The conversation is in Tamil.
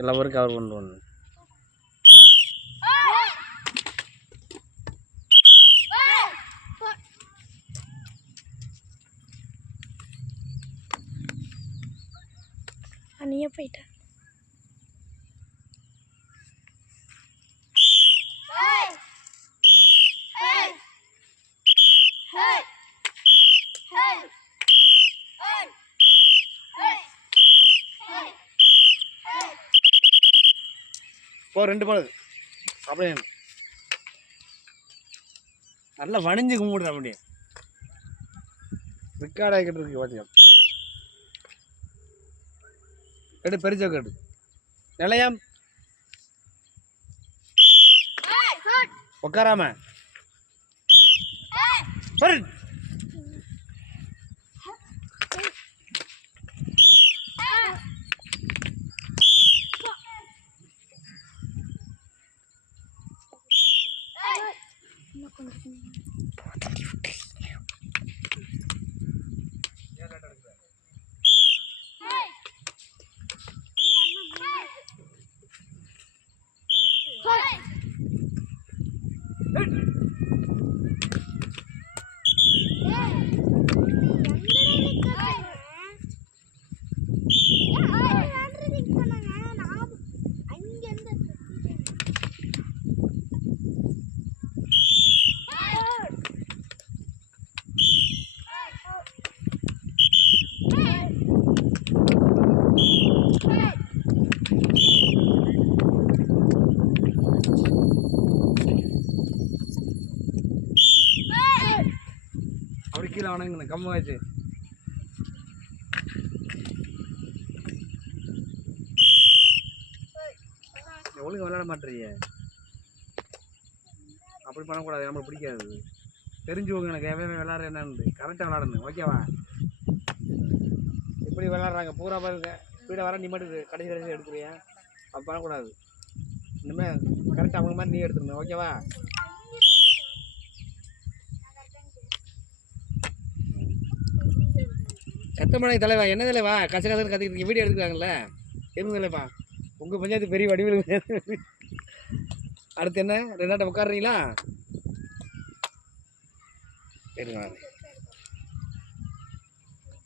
எல்லாரும் கவர் பண்ணுவோம். நீயே போயிட்ட. போ 2 பால் அப்படியே நல்லா வணிஞ்சு கும்பிடுற அப்படியே ரெக்கார்ட் ஆகிக்கிட்டு இருக்கு. பாத்தியா எடு பெருசா கேடு நிலையம் உட்காராம அப்படி கீழே வணங்குங்க கம்மாச்சு. ஒழுங்கு விளையாட மாட்டேறிய அப்படி பண்ணக்கூடாது. நம்மளுக்கு பிடிக்காது. தெரிஞ்சுக்கோங்க எனக்கு எவன் விளையாடுற என்னன்னு கரெக்டாக விளையாடணும். ஓகேவா? இப்படி விளையாடுறாங்க பூரா பாருங்க ஸ்பீடாக வர நீ மட்டும் கடைசி எடுத்துருவியா? அப்படி பண்ணக்கூடாது. இனிமேல் கரெக்டாக அவங்க மாதிரி நீ எடுத்துடணும். ஓகேவா? கத்தமனை தலைவா என்ன தலைவா கசகசன்னு கத்திக்கிட்டு வீடியோ எடுத்துக்கிறாங்கல்ல எதுவும் தலைவா உங்கள் பஞ்சாயத்து பெரிய வடிவில். அடுத்து என்ன 2 நாட்டை உட்காடுறீங்களா? சரிங்க.